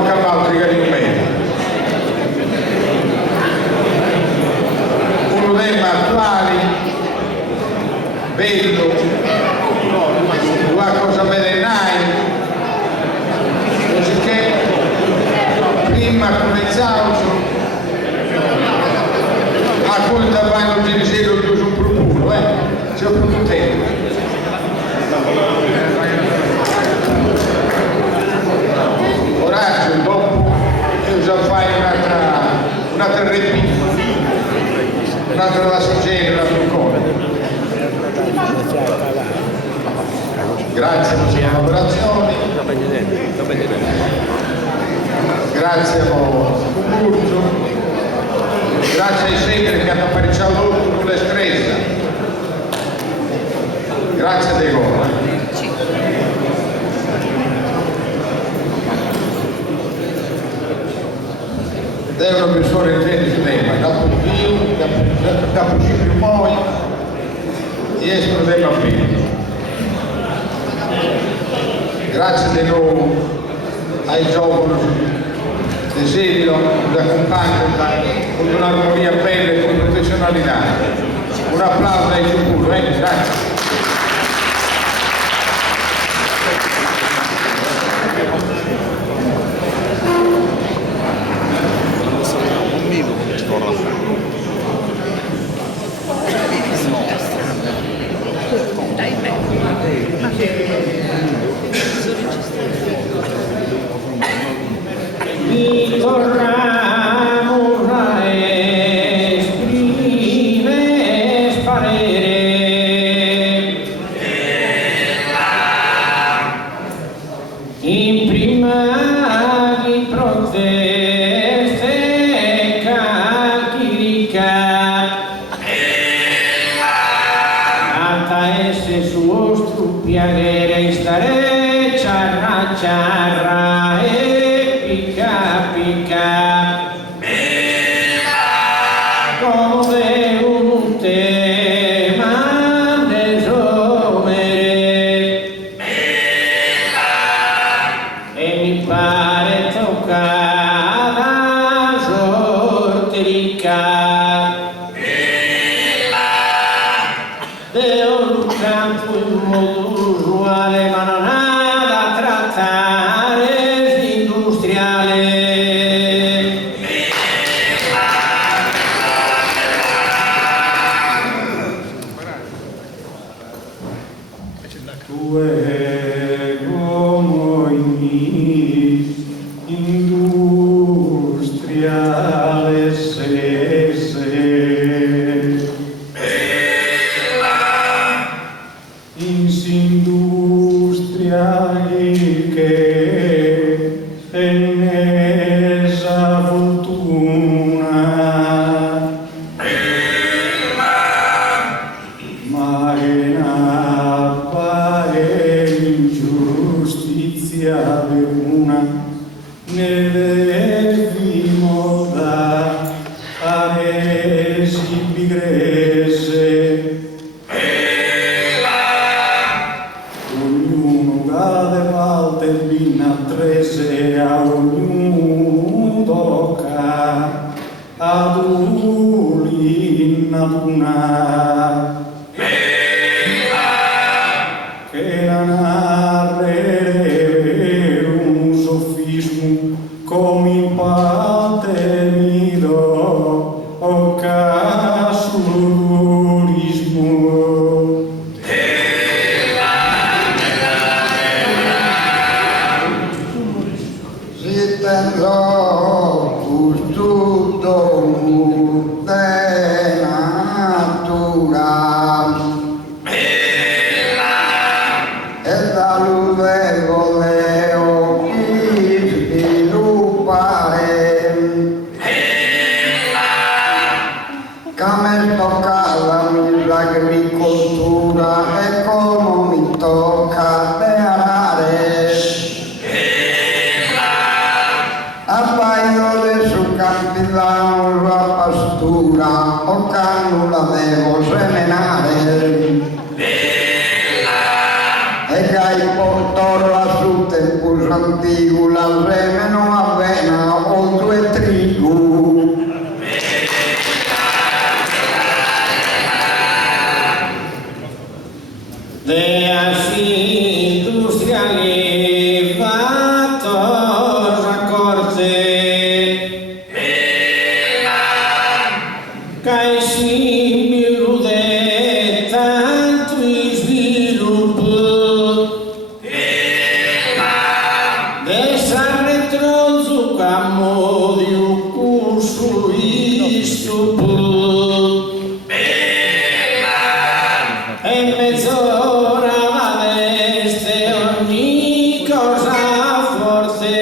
qualche altro che di me. Uno dei attuali, bello, qualcosa vedenai, così che prima cominciamo a cui davanti di giro di un propuro, c'è un po' tempo. Coraggio, dopo io già fai un'altra replica, un'altra da suggerire, un'altra cosa. Grazie per le collaborazioni, grazie a Curto, grazie ai segni che hanno apparecchiato con le strese, grazie a De Gora. È una persona in genere sistema, dopo più poi, riescono dei bambini. Grazie di nuovo ai giovani desiderio di accompagnare con un'armonia bella e con professionalità. Un applauso ai sicuro, grazie. E che hai portato la su tempo antico, la remeno a stronzo cammo di un curso istupo e mezz'ora va veste ogni cosa forte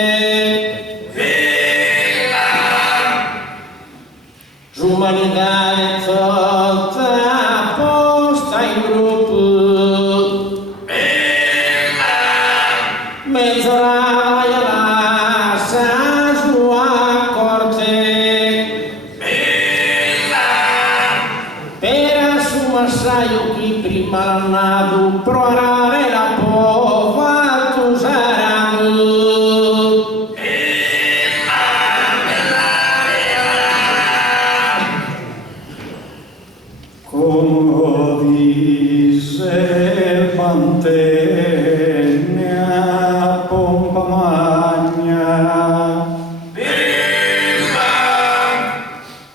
l'umanità è tutta posta in gruppo mezz'ora io lascia sua corte per assumere io qui prima l'annato provare la pova tu saranno como dice mantenne pompa magna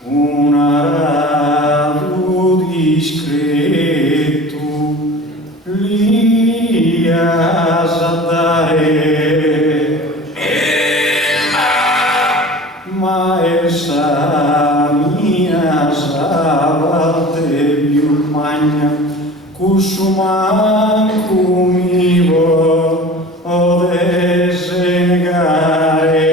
una radio discreto li a dare ma essa mia savate più magna cusuman cumivo o desenegare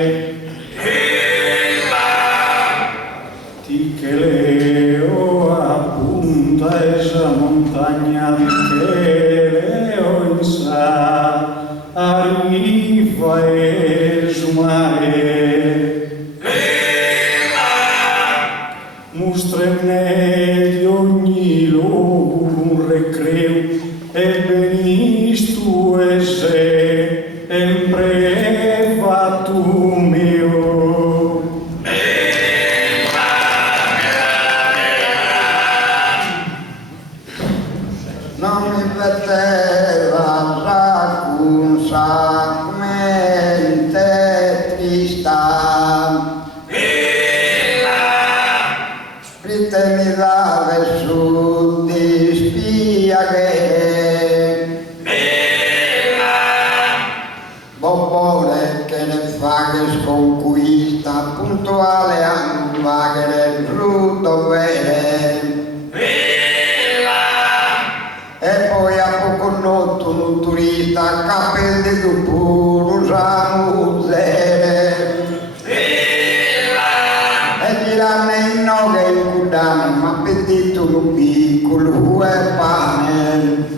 ti che leo appunta esa montagna che leo in sa arriva e su mare mostrenne di ogni luogo un recreo e benistu e se sempre fatto mio non mi vedeva raccontamente trista mi dava su di spiaghe bombone che ne fa che sconquista puntuale anche nel frutto vero e poi a poco notte un turista capelli di puro samuzere che il cudano ma appetito un piccolo e pane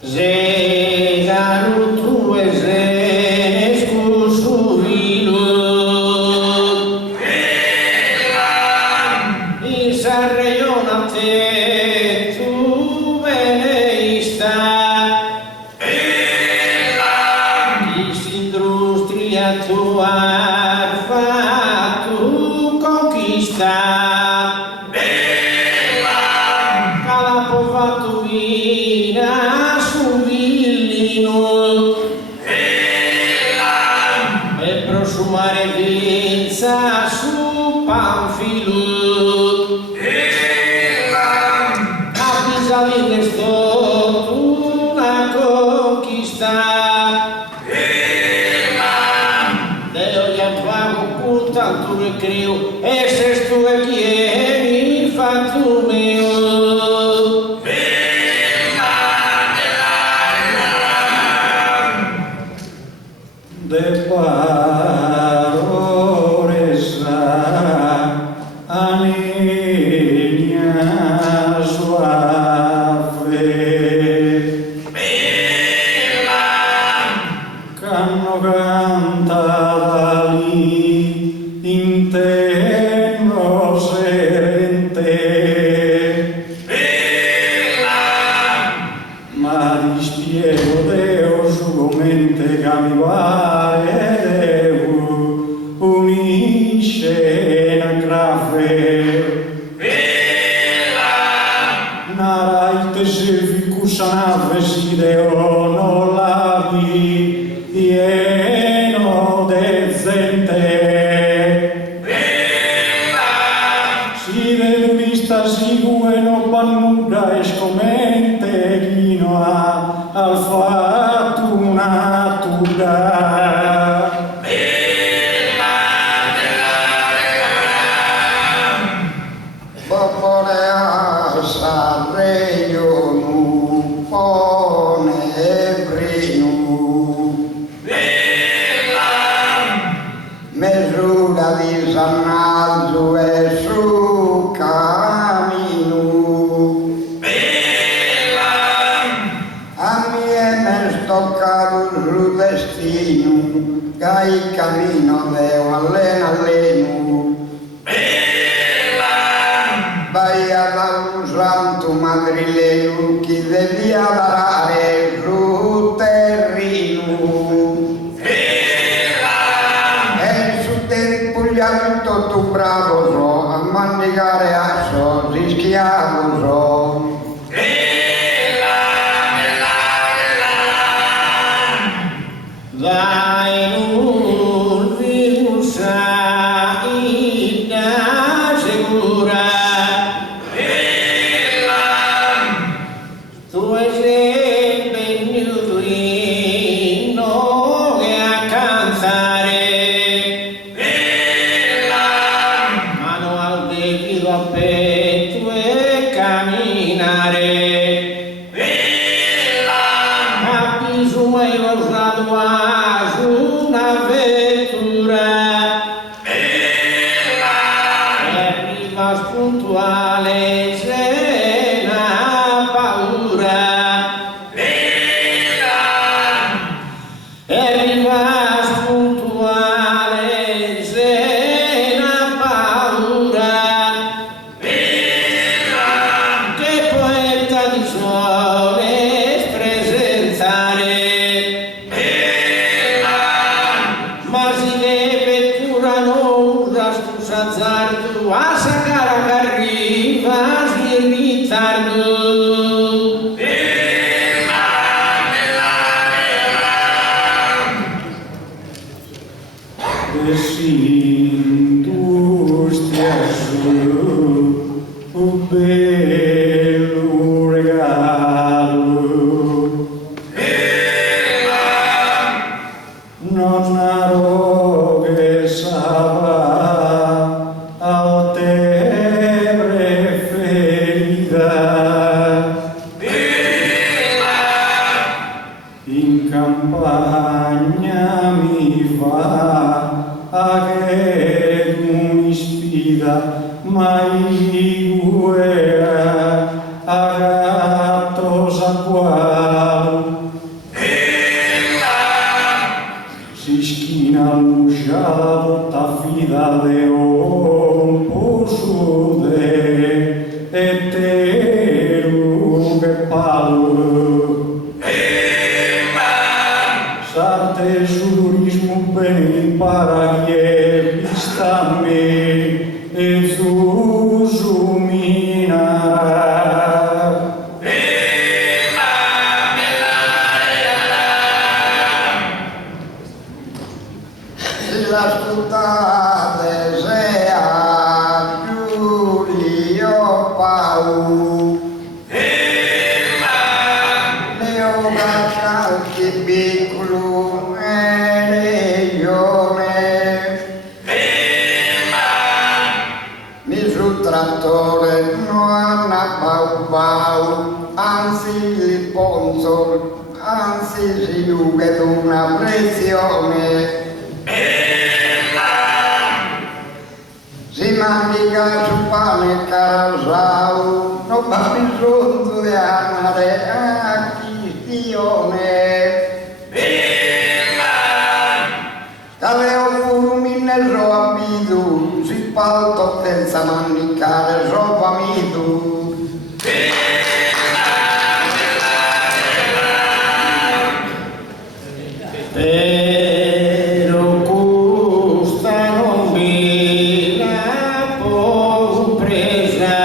se daru tu e se scusu vino in Sarreiona te tu veneista tu hai fatto conquista calapo fatto vina sul villino e prosumare vinza su panfilo a Pisaline sto una conquista tanto recreo e se tu e chiedi fatto mio de parole sa alegna suave canno cantava lì interno serente ma dispiego deo sugomente camivare deu unisce la graffe naraite se ficussanave si deo non la vi pieno de zente si de vista si bueno pannuda escomente al fortunatura. Popole a Sanremo nu pone brinu. Mesura di Sanazzo e su cammino. A me è toccato il destino, che il cammino devo alleno. Vai a un santo madrileño che devia dare su terrino. E su terripugliamento tu bravo so, a mandicare a so, rischiavo so. Dai non rinuncia ina sicura. Tu sei venuto in noi a cantare. Mano al debito a petto e camminare. Mai usato una vettura arriva spuntuale se n'ha paura arriva spuntuale se n'ha paura che poeta di sole presentare. Ma si deve curano azzardo a sacare che arriva si in ritardo. E s'industria su un bello regalo. Non ero che sa al te preferita. In campagna mi fa a che mi sfida mai guerra a gatto s'acquaro. Si schina l'usciato t'affida de un posude e te che palu. Sarte surismo ben impara che vista me e zusumina. L'ascoltate se a Giulio Pau Leo Gacalchi piccolo e legione mi sul trattore non hanno bau bau anzi il ponzo anzi si juga d'una pressione. Si mandica su pane carasau, non va bisogno di andare a chistione. Caleo fulmine roabidu, si palto senza mandicare rovamidu. Pero custa non vi la può presa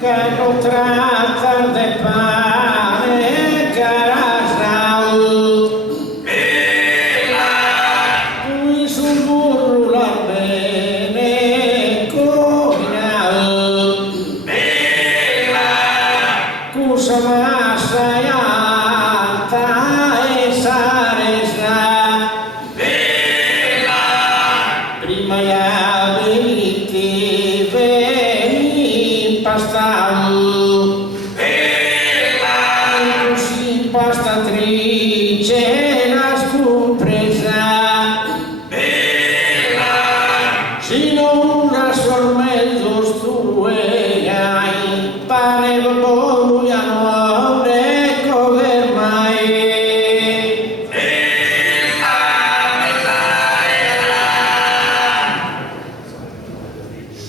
che non tratta de pane carasau tu sul burro la bene combinau massa e alta e saresa. Prima ja venite, veni pastamu. Così pastatrice la scompresa. Sino una sormezzo stue hai, pare buono ya non ecco per mai.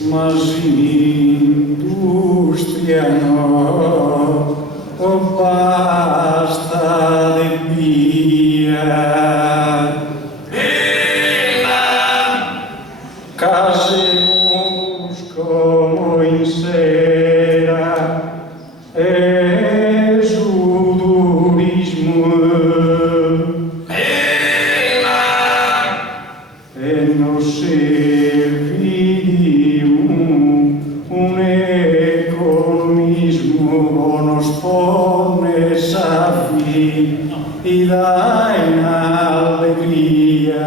Mas industria no, o basta de via. Casemos como en cera, es udurismo. E non servi un economismo nos pone safi e dà in allegria.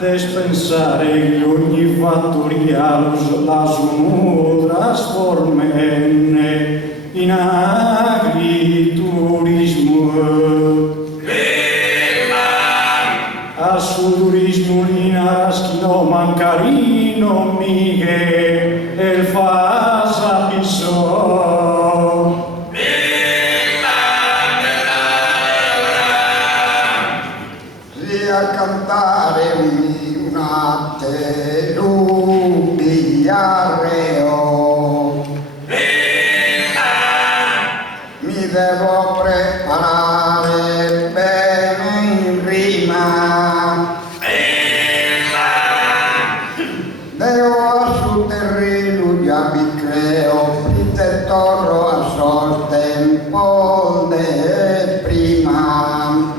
Despensare che ogni fattoria la sono trasformenne in agriturismo. A su turismo l'inaschino mancarino mighe e il fasa piso. Sia cantare una telubiarreo. Mi devo preparare bene in rima. Devo a su terreno già vi creo, prite torro a sorte un po' de prima.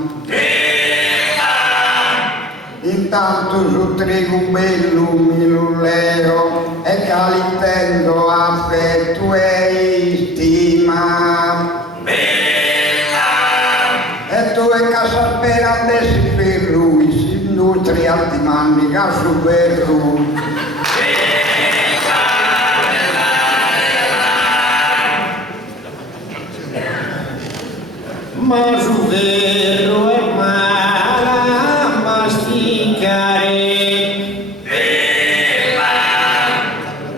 Intanto su trigo bello mi lulleo e calitendo affetto e stima. E tu e casa sperante si per lui, si nutri alti manni, caso per lui. Ma su vero è mala masticare.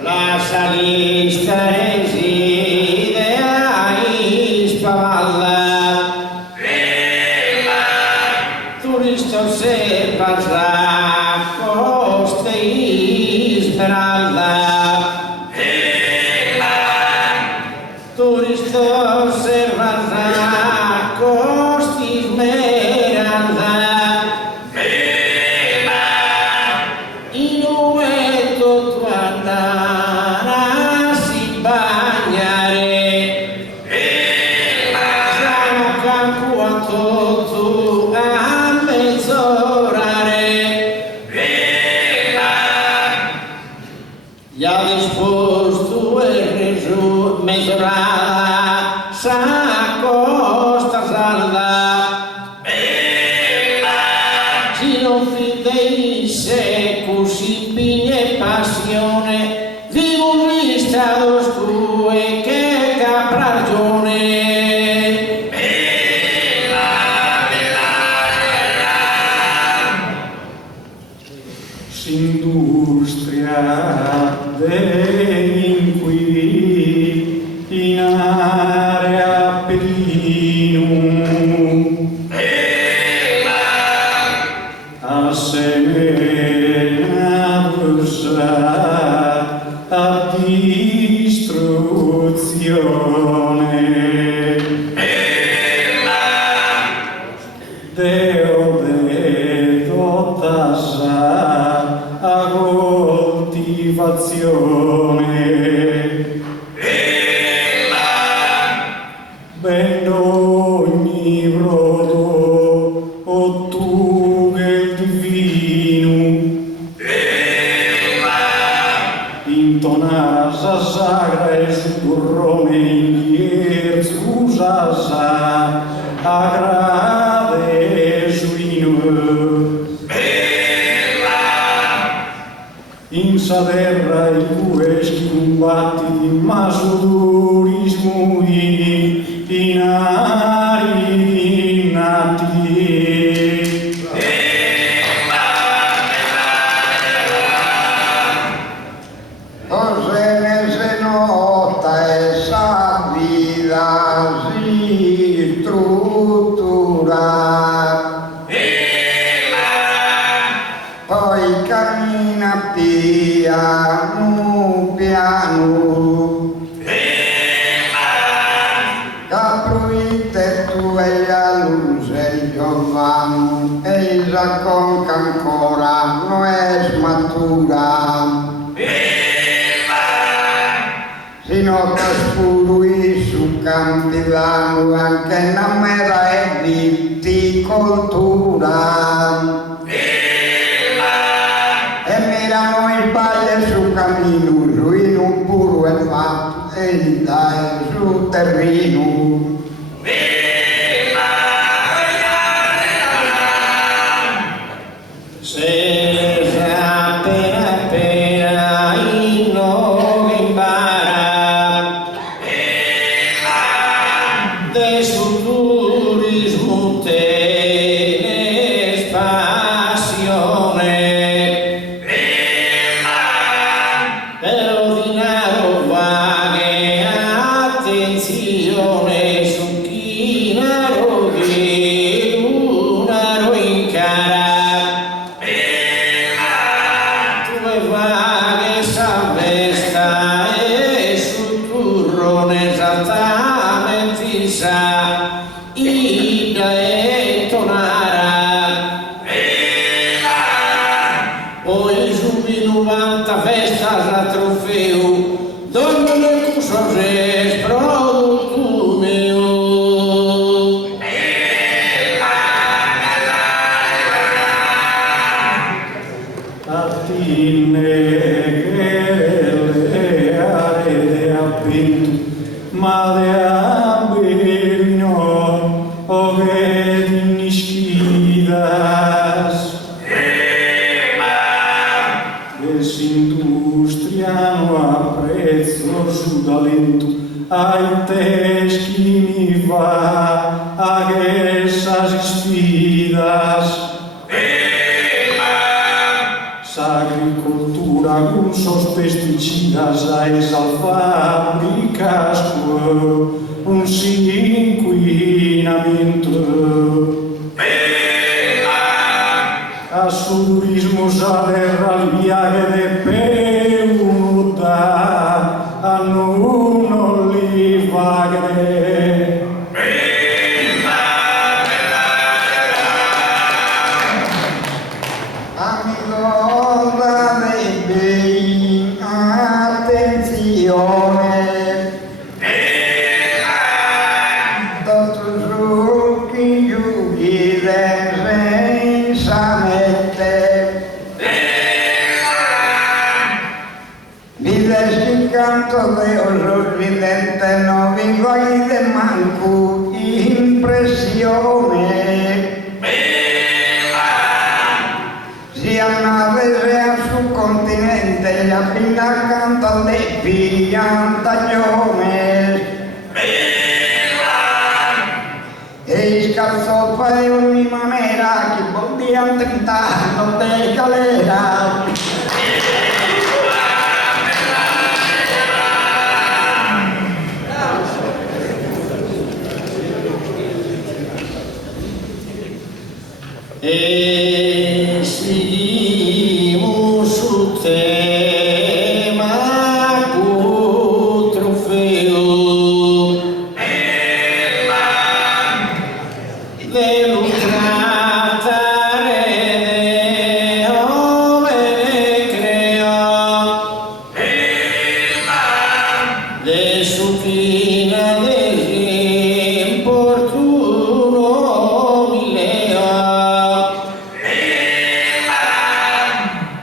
La salista reside in spalla. Turista osserva la costa in smeralda. Turista osserva la costa in smeralda. In uetto tu andara si bagnare. Siamo campo a tutto a mezz'orare. Ya disposto e reso mezz'orara sa costa salda. Si non fideisse così pigne passione, vivo un stato scuro che capra ragione. S'industria degli qui in area Pellinum a semenadusa a distruzione. Deo dotasa a coltivazione. Ben ogni brodo o tu che il divino intonare sa sagra e su burrone indier scusa sa agrade su inu in sa terra i tueschi combatti ma su durismo in ari nati. Se nota esa vida si struttura, poi cammina piano piano, capruite tu e la luce Giovanni e la conca ancora non è matura. Si nota spurui su Campilano anche una mera e viticoltura. E mirano il paese su cammino, su in un puro e fatto e dai su terreno.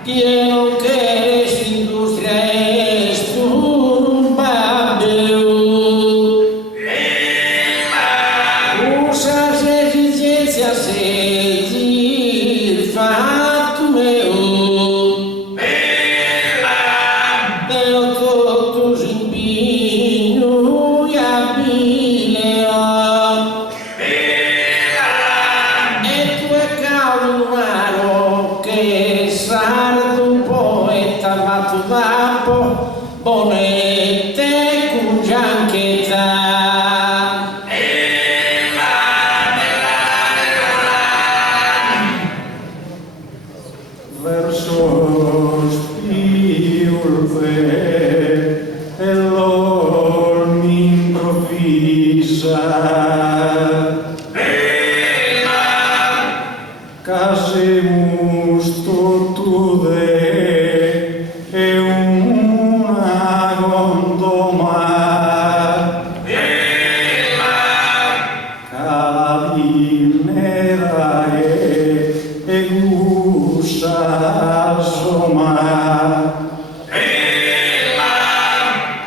Quiero que eres industria, es tu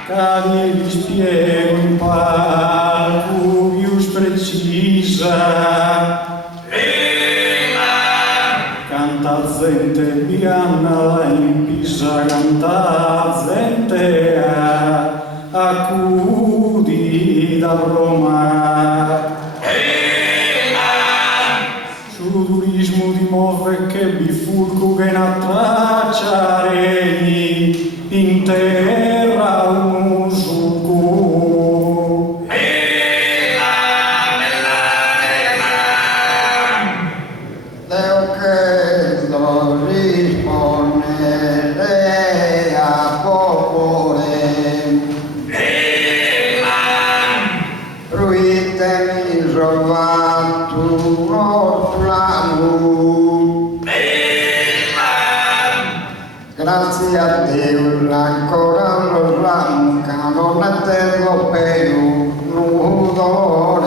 che vi spiego in palco più precisa. Canta gente bianca la impisa, canta gente accudi da Roma. Su turismo di move che bifurco che na tracciarei in terra un succo. Deo che lo rispondere a popole. Fruitemi trovato uno plano. Grazie a Dio ancora uno ramo che non ne tengo più nudore.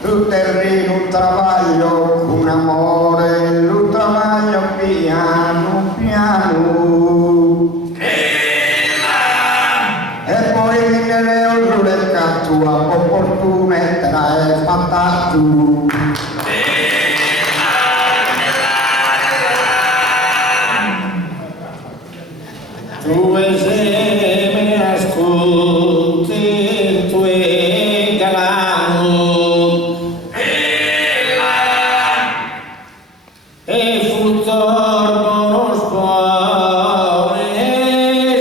Tu terreno un travaglio con amore, lo travaglio piano piano. E poi viene sulle tua opportuna e trae fatta tu. Tu se me ascolti, tu e galano, e futuro non spore,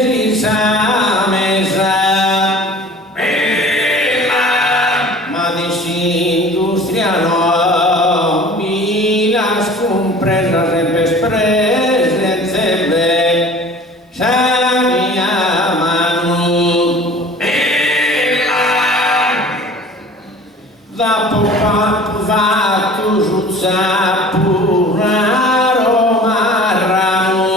si sa mesa, ma di industria no, mi la scompresa sempre espresse, sempre. Da popatu rzuca pura romaranu.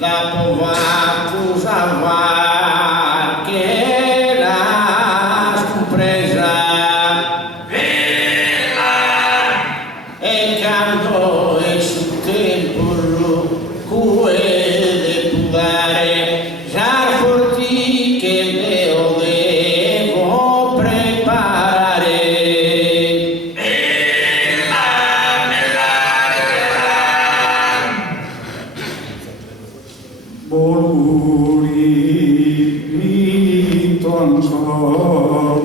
Da popatu zavar che la scompresa. E canto e su tempo cue de pudare già forti che devo preparare. Voluri vinto ancora,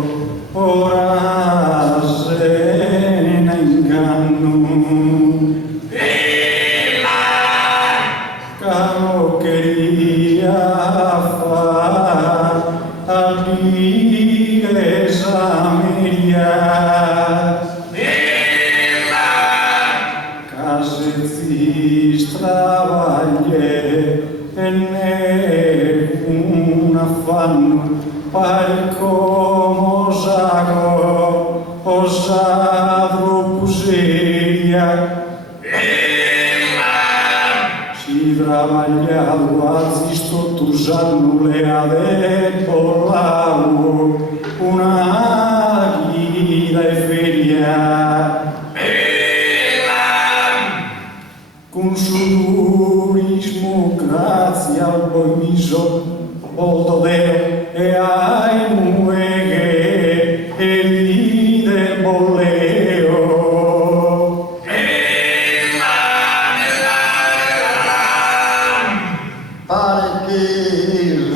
ora se ne inganno. Carroccheria fa a dire esameria. Case stravaglie e ne un affanno pare come osato puseria. Si travagliato azisto tusano le ave polavo una ghida e feria. Con suo turismo grazie al boimiso Boldodeo e ai mueghe e vide bolleo. Pare che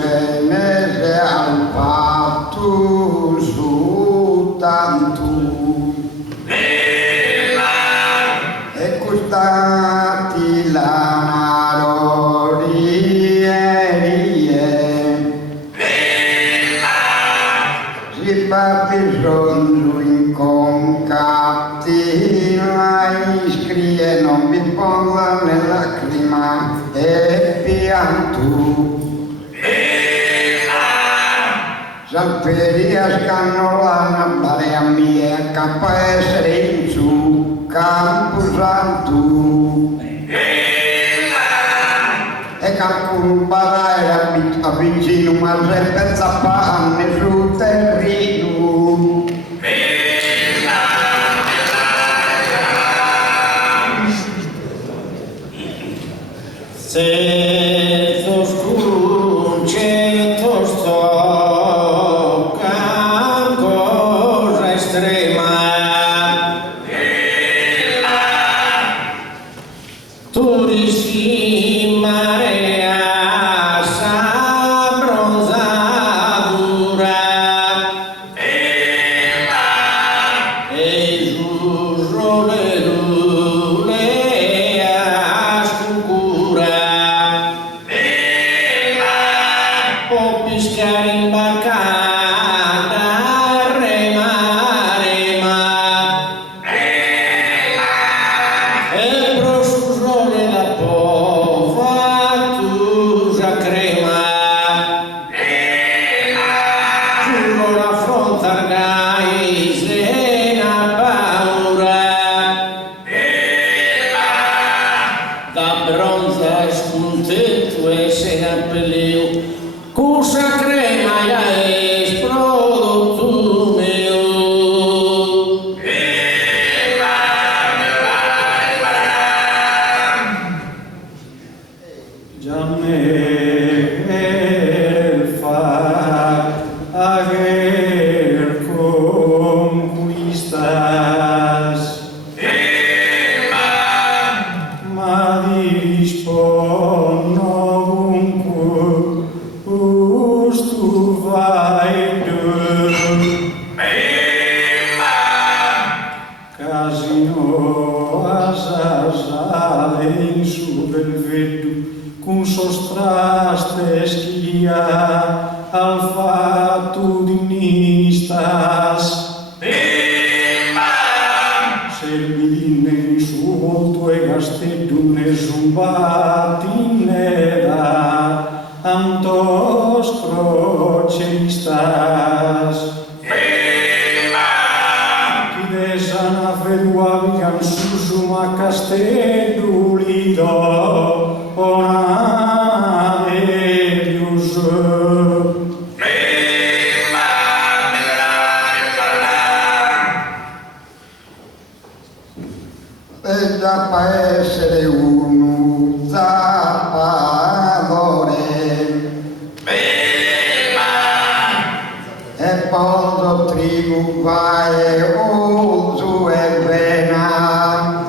se ne sia fatto su tanto. E costati la si battisono in concatti, ma iscrie non vi ponga nella clima e pianto. Salperia scannolana, pare a mia, cappa essere in su, Camposanto. E qualcuno parla a vicino, ma sempre zappane sul terreno. Certos concertos tocan cosa estrema. Turissima reasa bronzadura. Jesus rolerule ascura. O piscar embarcada rema rema. E pro sus role la pova tu già crema. Giuro la fronte argaise na paura. Da bronza scontento e se ne appelleu. Cusa crema ja es prodotto meu. Jamais fa ager conquistas. Ma dispono ovunque tu vai tu. Casino asasale in su belvedo con sostraste schia al fatudnistas. Servine in su volto e gastedune zumbatineda antos croceristas. Sana feduavian susuma castedulido ona elius. Bella pa essere un zappadore e poso trigo vai uso e vena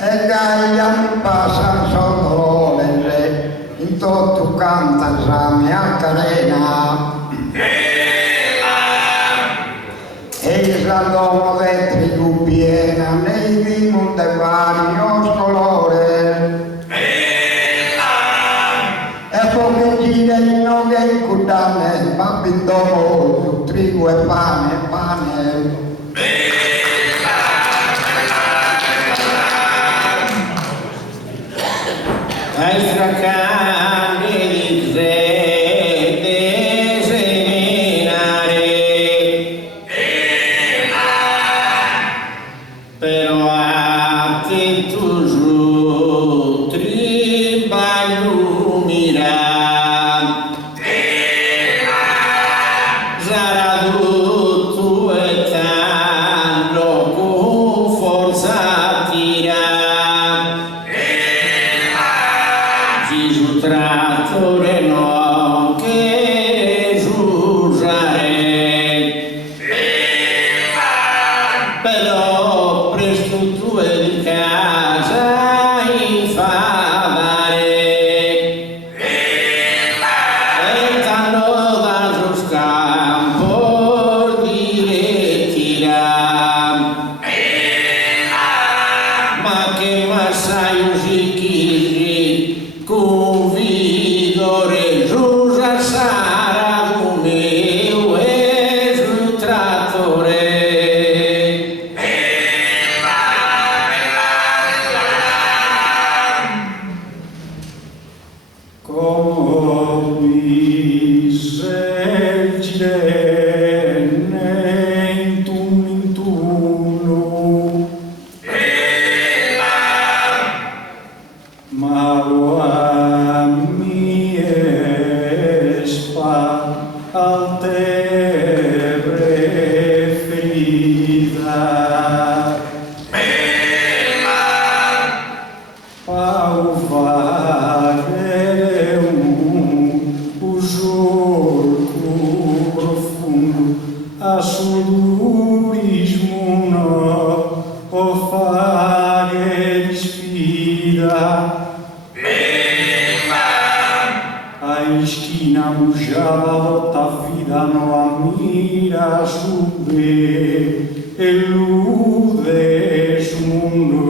e gaia mi passa sotto le in tutto canta la mia carena e la domo del trigo piena nei vino de varios colores e poche gire in nove cudane babbi domo trigo e pane Extra canne di zete seminare. Però a te toujours tribalumira. Zaradutto e tanto con forza tira. Gesù trattore no che giusare. Però presto tu è di casa infamare. E tanto da sul campo di retira. Ma che massai usichiri convidore giusa sarà meu e giù trattore. Como bisegine in tuno ma sfida. A esquina mujava t'affidano a mira sube e lude su mundo.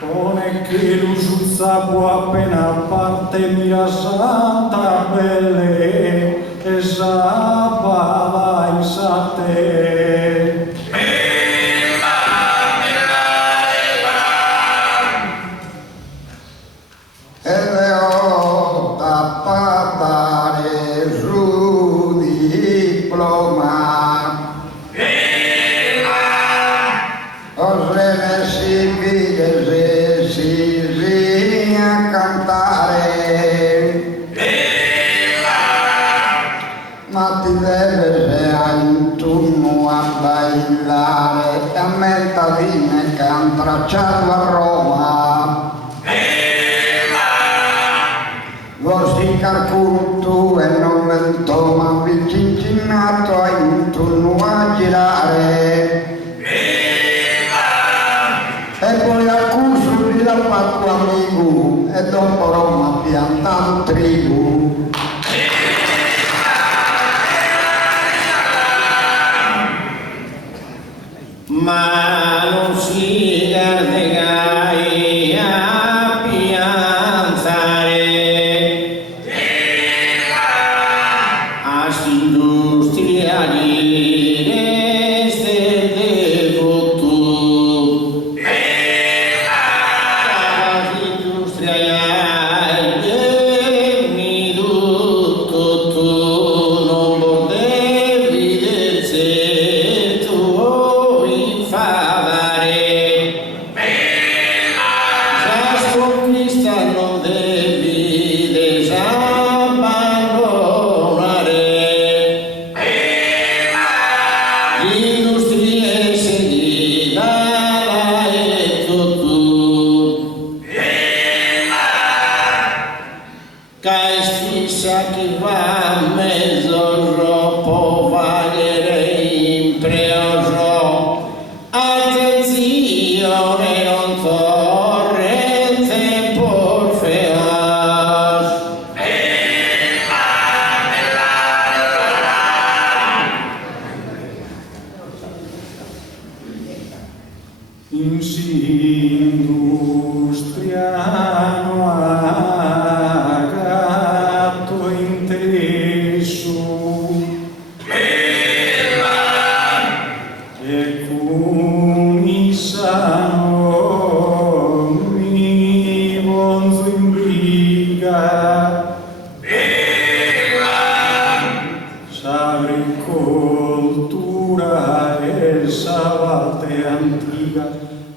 Pone che l'usuzza può appena parte mira santa belle e sapava in sate. Ma ti deve in turno a bailare e a Mentavine che han tracciato a Roma. Vorsi calcolo tu e non vento ma vicinato a in turno a girare. E poi al curso di la fatto amico e dopo Roma piantato tribu. Ma non si gardegai a pianzare a s'industria di reste del futuro a s'industria mi tutto tu non potevi del sé tuo fare se conquista non devi desabbandonare l'industria seguita e tutto che stessa che va a mezzo può valere in preoso. Attenzione, non torrente por feas. In si industriano agatto inteso e cunissano mi bonzo in briga s'agricoltura e savate antica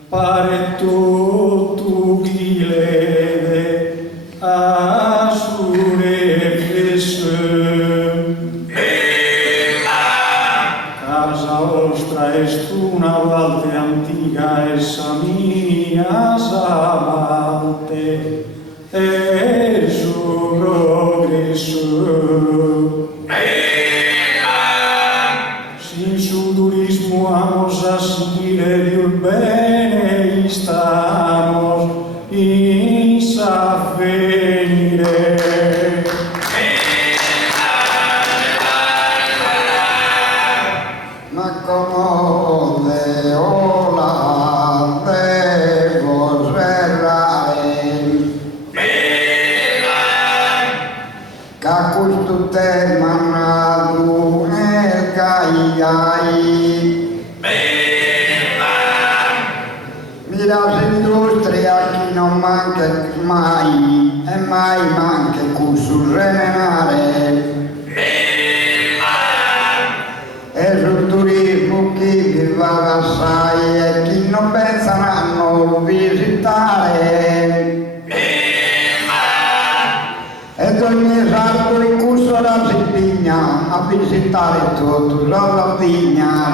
pare tutto chi lede a sure fesse. Casa vostra est una valte antica essa mia savate e su progresso. Sin su turismo vamos a seguir el bene y estamos in s'avvenire. Ma come ola devo serrare che a questo tema nato nel Cagliai mira l'industria che non manca mai e mai manca curso remenare e sul turismo chi viva assai e chi non penseranno visitare ed ogni sarto in curso la Sardegna a visitare tutto la vigna.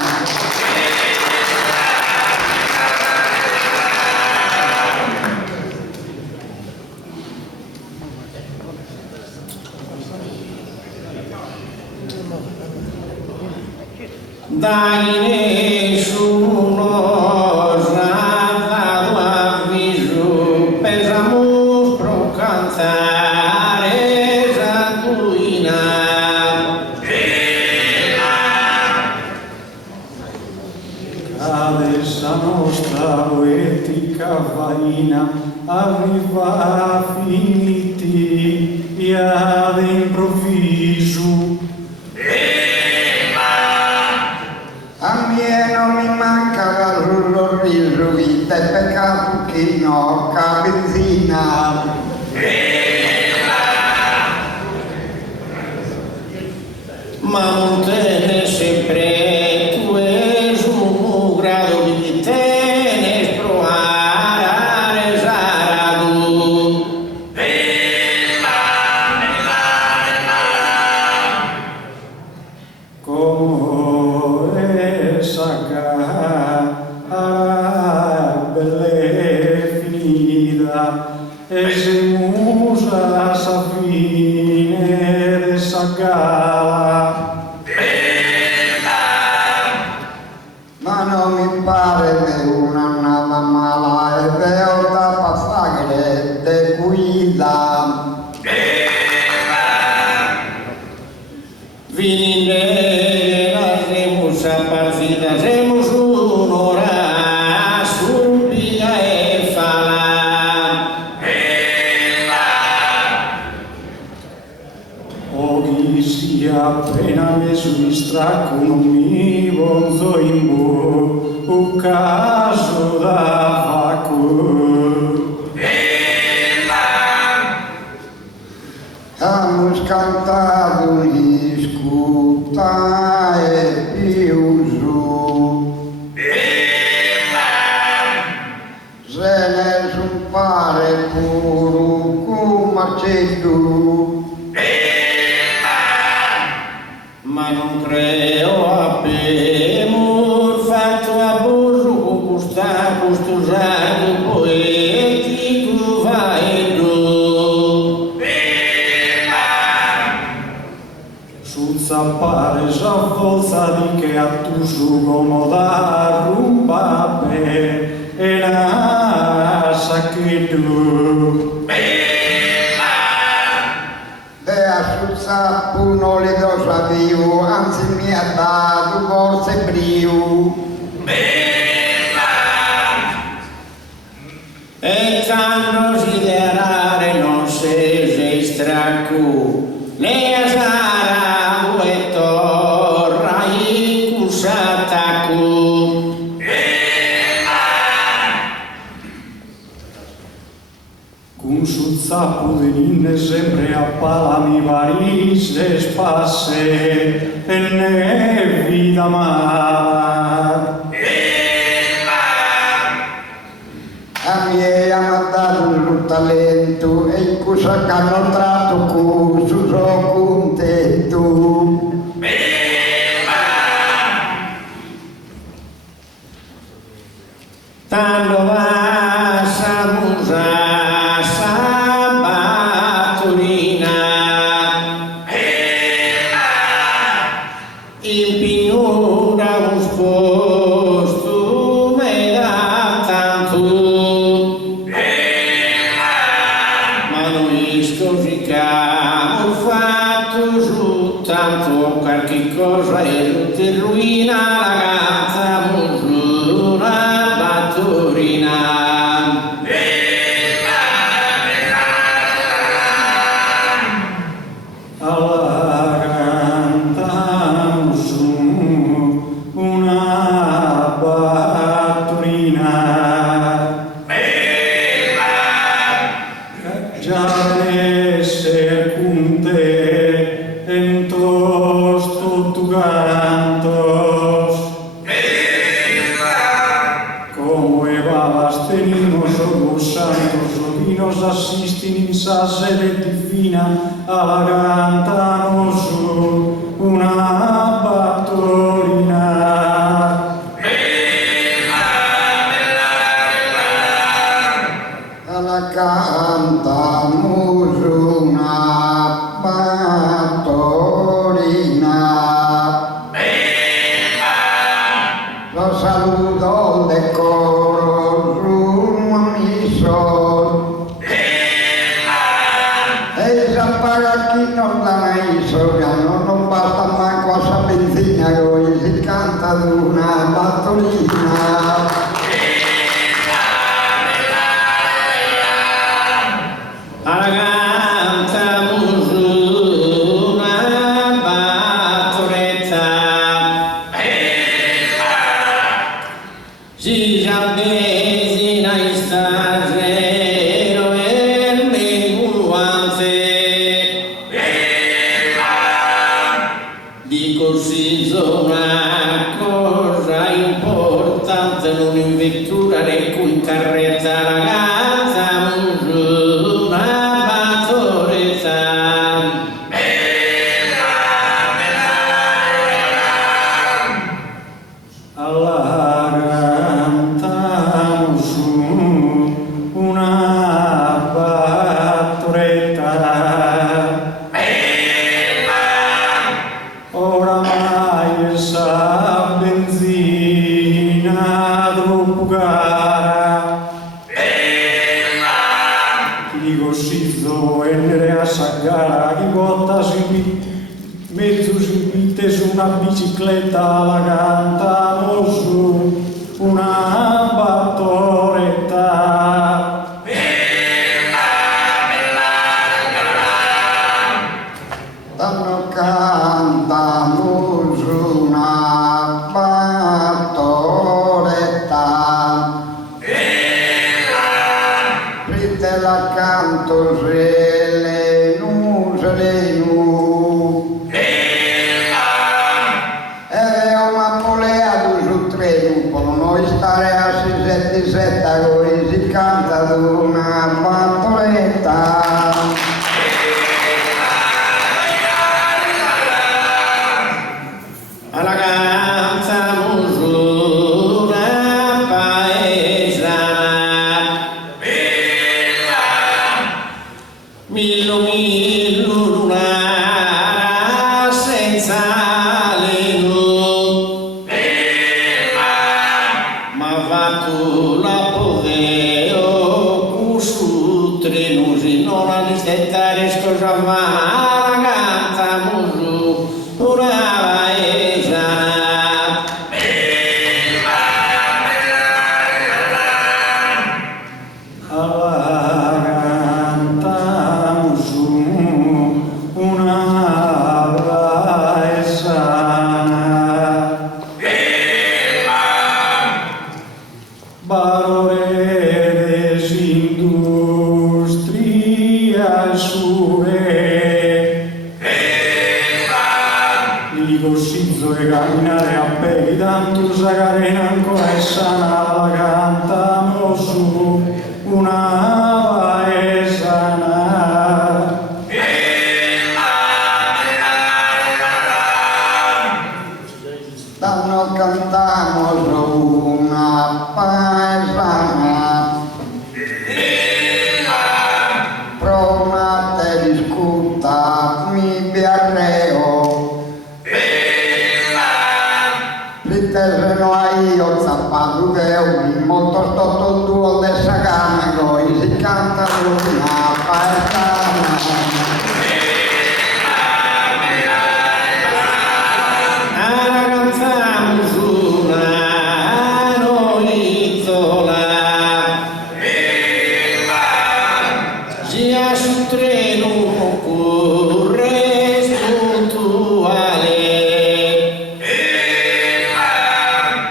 Dai nessuno essa nostra poetica vaina arriva finiti e ad improvviso. A me non mi manca l'orriso, vita e peccato che no, cabezina. Ma non tienes sempre, tu es un grado que tienes provar a rezar a tu. Como esa cara belle finita e se musa sa fine de sa gala. Ma non mi pare che una nava mala e veo da passare de guida. Vininde hacemos a partida, hacemos un'ora subida e falar. Oggi si appena messo in stracco non mi bonzo in bu, un caso da facu. Abbiamo cantato un'iscuta e più su. Se ne son pare puro come c'è tu. Ma non creo abbiamo fatto abuso con questo usato poetico vai tu. Zappare s'avvolza di che a tu su comoda rumba pe e la che tu. E a sul sappo non le do sapevo, anzi mi ha dato forse brio. E quando si derare non se stracco, ne asara e torra in cusatacu. Con sul zappo di ninne sempre a palami varise spasse e ne vita mar. A me ha mandato un talento e in cosa che hanno tratto con su sono contento. Tanto va sa musa sa batturina in pignura un sposto me da tanto ma noi scosicamo fatto su tanto qualche cosa e ti ruina la gatta musura Alla cantano su una batturina già essere con te en tosto tu cantos como evabas tenimos os santos que nos asisten in sa sede divina alla cantano su una battorina. Alla cantano su una battorina. Lo saluto del coro su un miso. E sapere chi non dà iso, non basta manco a sa benzina, che si canta ad una battorina. Villa Benzina Stagero e Menguante. Dico sì, una cosa importante, non in vettura né cui carretta ragazza, una battoretta. Alla cantamo su una battoretta. Oramai sa benzina troppo cara. Ti dico scizzo e ne a sagara chi botta mezzo si mette su una bicicletta, la cantano su una battoretta. Stanno cantando su una battoretta. Fritte la canto selenu. Noi stare a 6-7 ore si canta ad una battoretta. Alla canza musura paesana, millo lunara senza leno, ma va tu la poveo cusu trenusi non all'estettare scosa va la canza musura camminare a piedi, tanto sacarena ancora è sana, la cantamo su una paesana. Stanno cantando su una paesana. Pronate discuta mi biarreo. Se no hai io zappato che ho molto stotto il tuo de sagana, noi si canta una paesana. Alla canzamo su una noizola, sia sul treno corre puntuale.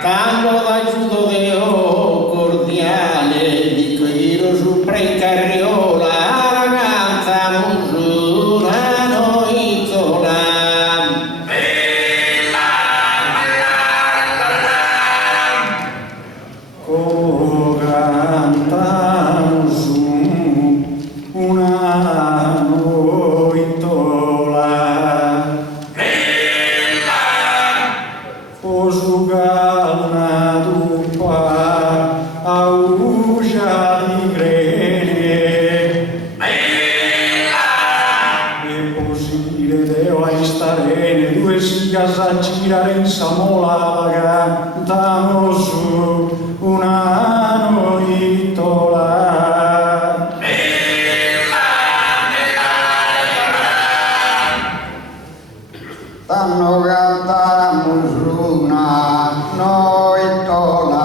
Tanto da giudo veo cordiale, dico io sopra in carriola, la ragazza musura noizola. Oh, cantano su una noitola. O una duppa a uscia di grene e possibile deo a stare due si casa girare in samola la cantano su una noitola. Stanno cantando su una noitola.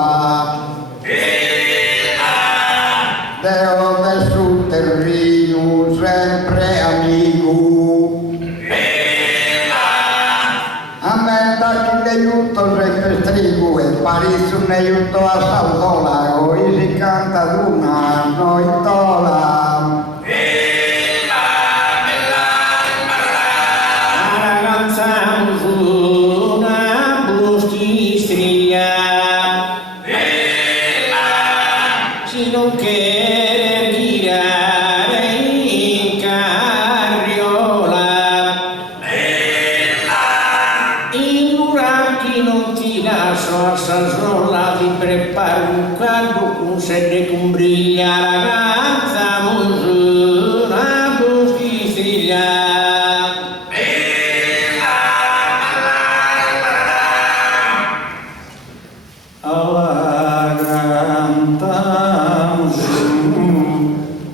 Deo del sul terreno sempre amico. A me da chi ne aiuto sempre strigo e Parisi ne aiuto a saldo. canta una noitola. Si non quer girare in carriola, il Muracchi non ti lascio a Sassola, ti preparo un caldo con sede con briglia, ragazza musuna, buschi striglia. Alla cantamos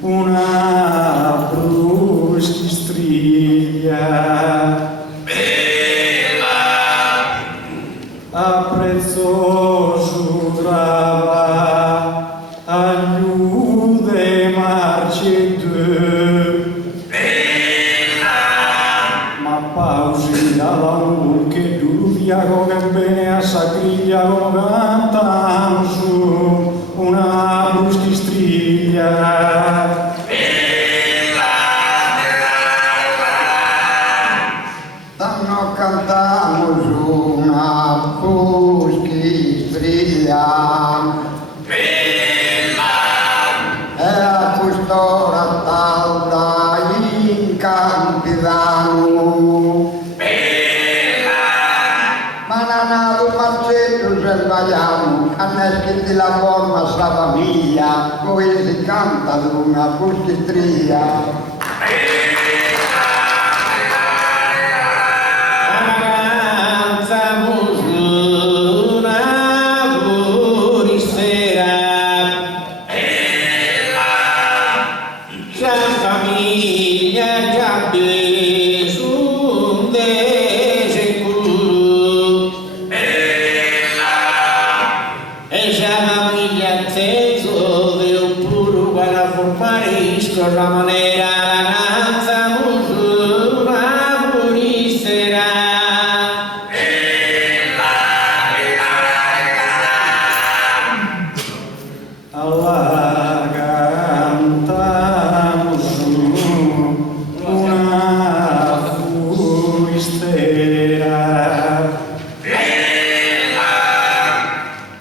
una brustistriglia apprezzoso trava aiude marce ma pausi dalla che duvia come bene a sagriglia come cantano su una brustistriglia. Stanno cantando una brustistriglia. E a quest'ora tarda in Campidano Mananato Marcello Selvaiano, anneschi di la forma sta famiglia, poi si canta una brustistriglia. La manera ragazza musuna purissera alla cantamos una furistera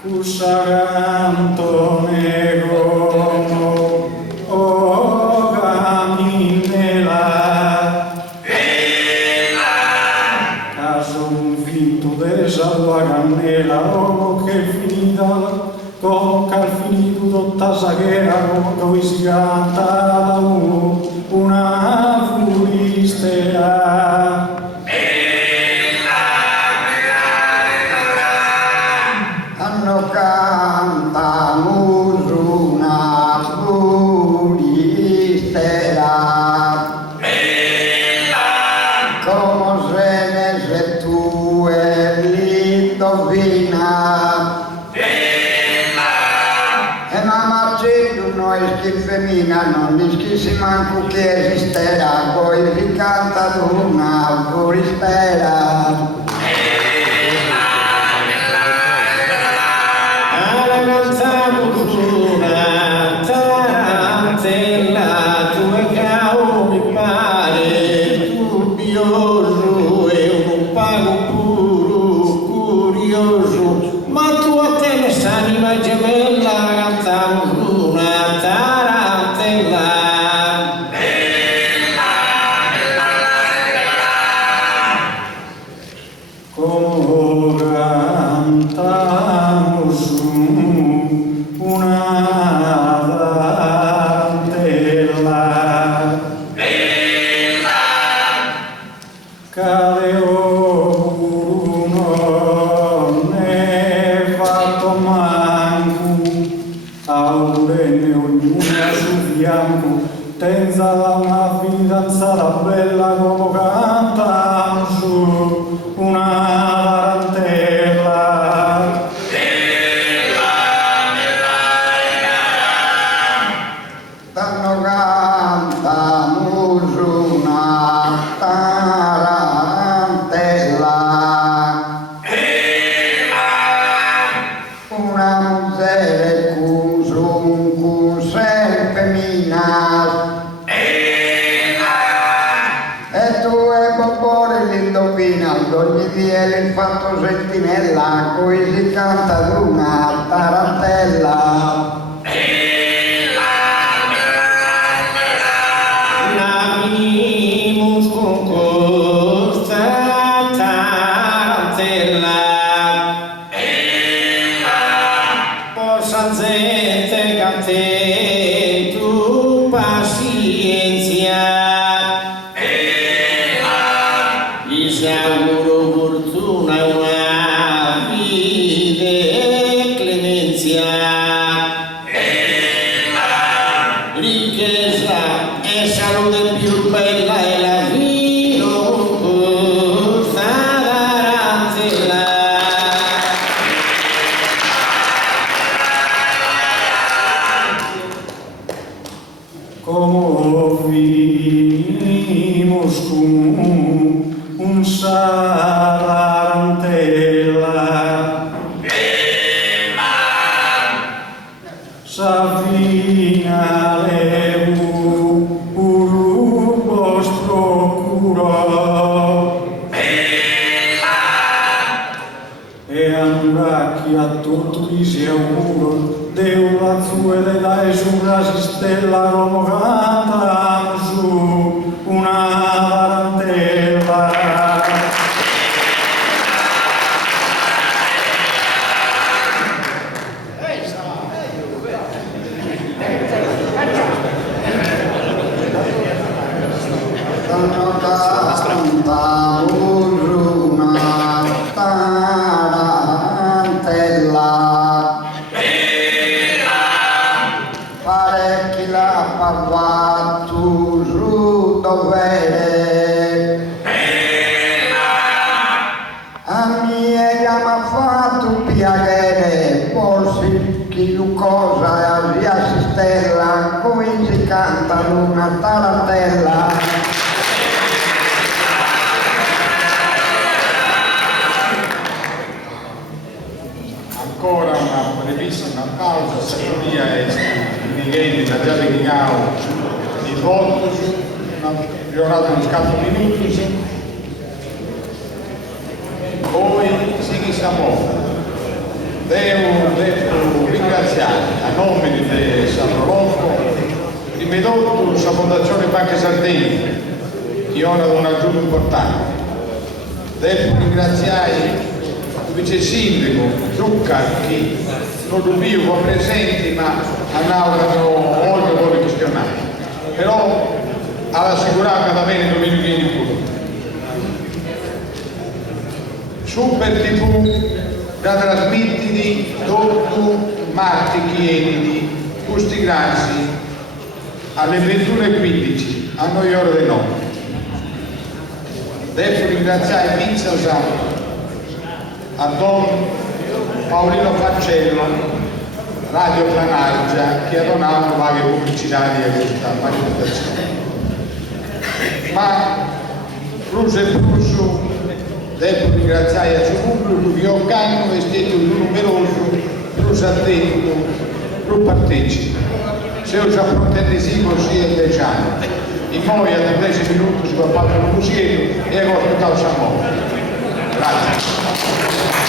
cusa canto con calfinito dotta saghera dove si canta una furistera. Hanno cantato una furistera. Come se ne se tu l'indovina. Noi schifemina non gli schissi manco che esisterà, poi si canta una furistera. alla canzamo una tarantella, tu e cao mi pare dubbioso e un pago puro curioso, ma tu a te ne s'anima gemella, canzamo una tarantella. Como cantamos una tarantella cade uno ne fatto manco aurene ognuna sul fianco tenza una fidanzata bella come cantano su una tarantella. Stanno cantando una tarantella. Una musere con un Tinella, qui si canta ad una tarantella. Navimus con questa tarantella, possa gente cante tu pazienza, gli auguro fortuna e una vide clemenzia, ricchezza e salute più bella e la vino questa tarantella. Como vimos un sarantella, Savina levu urubos procurò, e anduracchi a torturisi auguro, Deu lazzue della esura stella como canta su una tarantella. Canta una tarantella, parecchi la parla tu su dovere, a mia chiama fatto piacere, forse chi lu cosa si assistella, come si canta una tarantella. Ancora una brevissima pausa, Saturnia e Miguel da già Vigao di Votus, una giornata di scarso minuti, poi si Samò. Devo ringraziare a nome di San Rolofo, rivedotto la Fondazione Banca Sardegna, che ora un aggiunto importante. Devo ringraziare il vice sindaco Zucca, che non lo vivo presenti ma andavano oltre con le questioni, però ha assicurato da bene domenica di pure. Super TV da trasmettiti dopo Marti Chiedi, Gusti Grassi alle 21:15 a noi ore del notte. Devo ringraziare Pizza Santo, a Don Paolino Fancello, Radio Planargia, che ha donato varie pubblicitarie a questa manifestazione. Ma plus e plus devo ringraziare il suo pubblico che ogni anno è stato più numeroso, più attento, più partecipe. Se ho già prontissimo sia 10 anni, in poi a 10 minuti si va a fare un museo e a vostro calcio a Grazie.